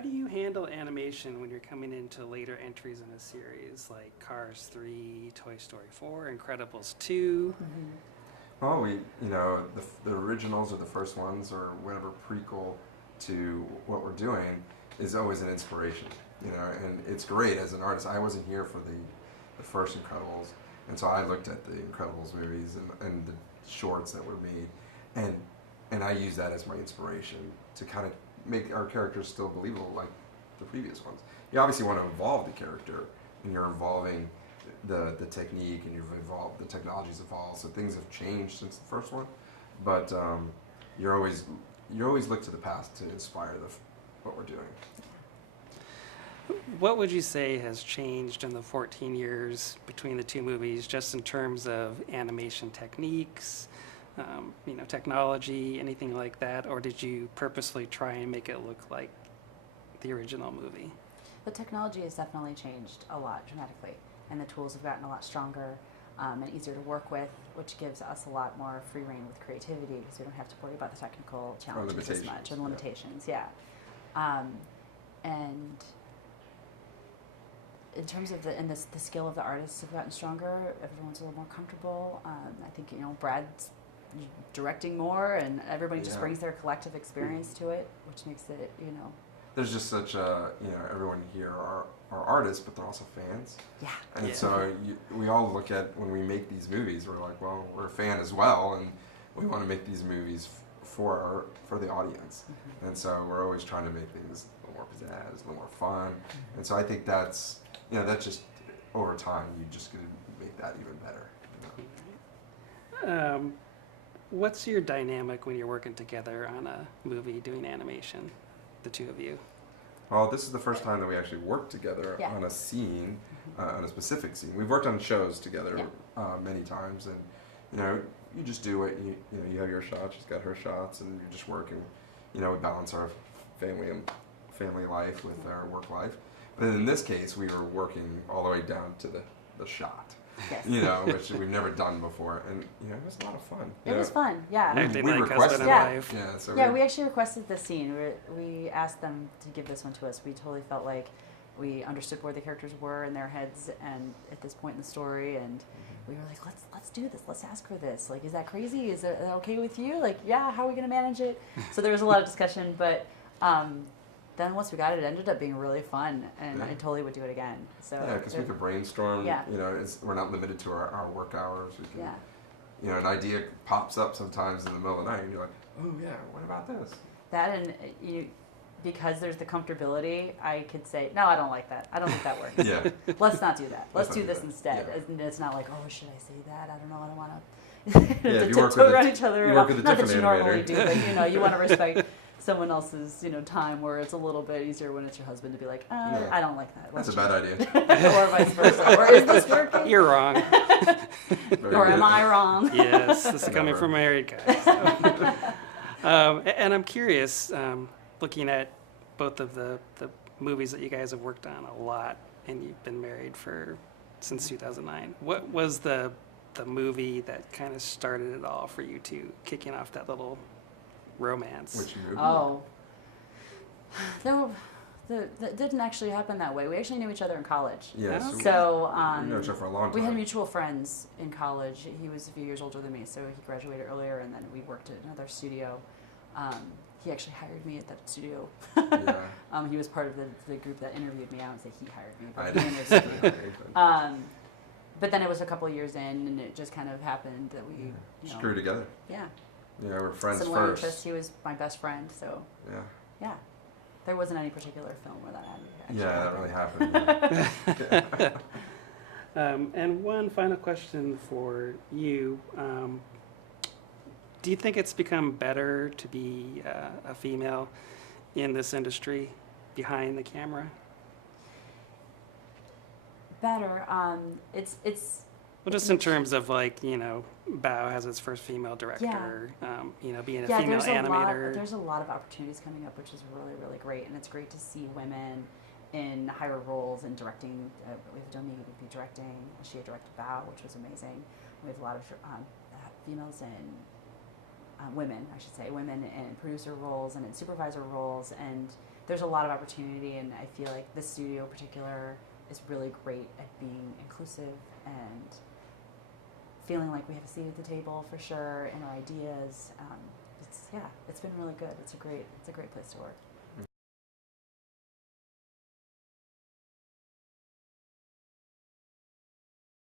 how do you handle animation when you're coming into later entries in a series like Cars 3, Toy Story 4, Incredibles 2? Well, the originals or the first ones or whatever prequel to what we're doing is always an inspiration, and it's great as an artist. I wasn't here for the first Incredibles, and so I looked at the Incredibles movies and the shorts that were made, and I use that as my inspiration to kind of make our characters still believable like the previous ones. You obviously want to evolve the character, and you're evolving the technique, and the technology's evolved, so things have changed since the first one, but you always look to the past to inspire what we're doing. What would you say has changed in the 14 years between the two movies, just in terms of animation techniques, technology, anything like that? Or did you purposely try and make it look like the original movie? The technology has definitely changed a lot dramatically, and the tools have gotten a lot stronger and easier to work with, which gives us a lot more free reign with creativity because we don't have to worry about the technical challenges as much and limitations. And in terms of the skill of the artists have gotten stronger. Everyone's a little more comfortable. I think Brad's directing more, and everybody just brings their collective experience to it, which makes it There's just such a everyone here are artists, but they're also fans. Yeah. And so we all look at when we make these movies, we're like, well, we're a fan as well, and we want to make these movies for the audience. Mm-hmm. And so we're always trying to make things a little more pizzazz, a little more fun. Mm-hmm. And so I think that's just over time, you're just going to make that even better. What's your dynamic when you're working together on a movie doing animation, the two of you? Well, this is the first time that we actually worked together on a scene, on a specific scene. We've worked on shows together many times, and you just do it. You have your shots, she's got her shots, and you're just working. We balance our family life with our work life. But in this case, we were working all the way down to the shot. Yes. Which we've never done before, and it was a lot of fun. It was fun, yeah. We requested it. We actually requested this scene. We asked them to give this one to us. We totally felt like we understood where the characters were in their heads, and at this point in the story, and we were like, let's do this. Let's ask for this. Like, is that crazy? Is that okay with you? Like, yeah. How are we gonna manage it? So there was a lot of discussion, but. Then once we got it, it ended up being really fun, and I totally would do it again. So because we could brainstorm. We're not limited to our work hours. We can, an idea pops up sometimes in the middle of the night, and you're like, oh yeah, what about this? That and because there's the comfortability, I could say, no, I don't like that. I don't think that works. Let's not do that. Let's do this instead. And it's not like, oh, should I say that? I don't know. I don't want to tiptoe around each other. You work with a not different that you animator. Normally do, but you want to respect someone else's time where it's a little bit easier when it's your husband to be like, I don't like that. That's a bad idea. Or vice versa. Or is this working? You're wrong. Or am I wrong? Yes, this is coming from a married guy. So. And I'm curious, looking at both of the movies that you guys have worked on a lot, and you've been married since 2009. What was the movie that kind of started it all for you two, kicking off that little romance? Which movie? Oh. That didn't actually happen that way. We actually knew each other in college. Yes. So we knew each other for a long time. We had mutual friends in college. He was a few years older than me, so he graduated earlier, and then we worked at another studio. He actually hired me at that studio. He was part of the group that interviewed me. I would say he hired me. But but then it was a couple of years in, and it just kind of happened that we screwed together. Yeah. Yeah, we're friends Similar first. interests. He was my best friend, so. Yeah. There wasn't any particular film where that happened. That really happened. And one final question for you. Do you think it's become better to be a female in this industry behind the camera? Better. It's Well, just in terms of Bao has its first female director, being a female animator. There's a lot of opportunities coming up, which is really, really great. And it's great to see women in higher roles in directing. We have Domi would be directing. She had directed Bao, which was amazing. We have a lot of females in women, I should say, women in producer roles and in supervisor roles, and there's a lot of opportunity, and I feel like this studio in particular is really great at being inclusive and feeling like we have a seat at the table for sure, and our ideas. It's been really good. It's a great place to work.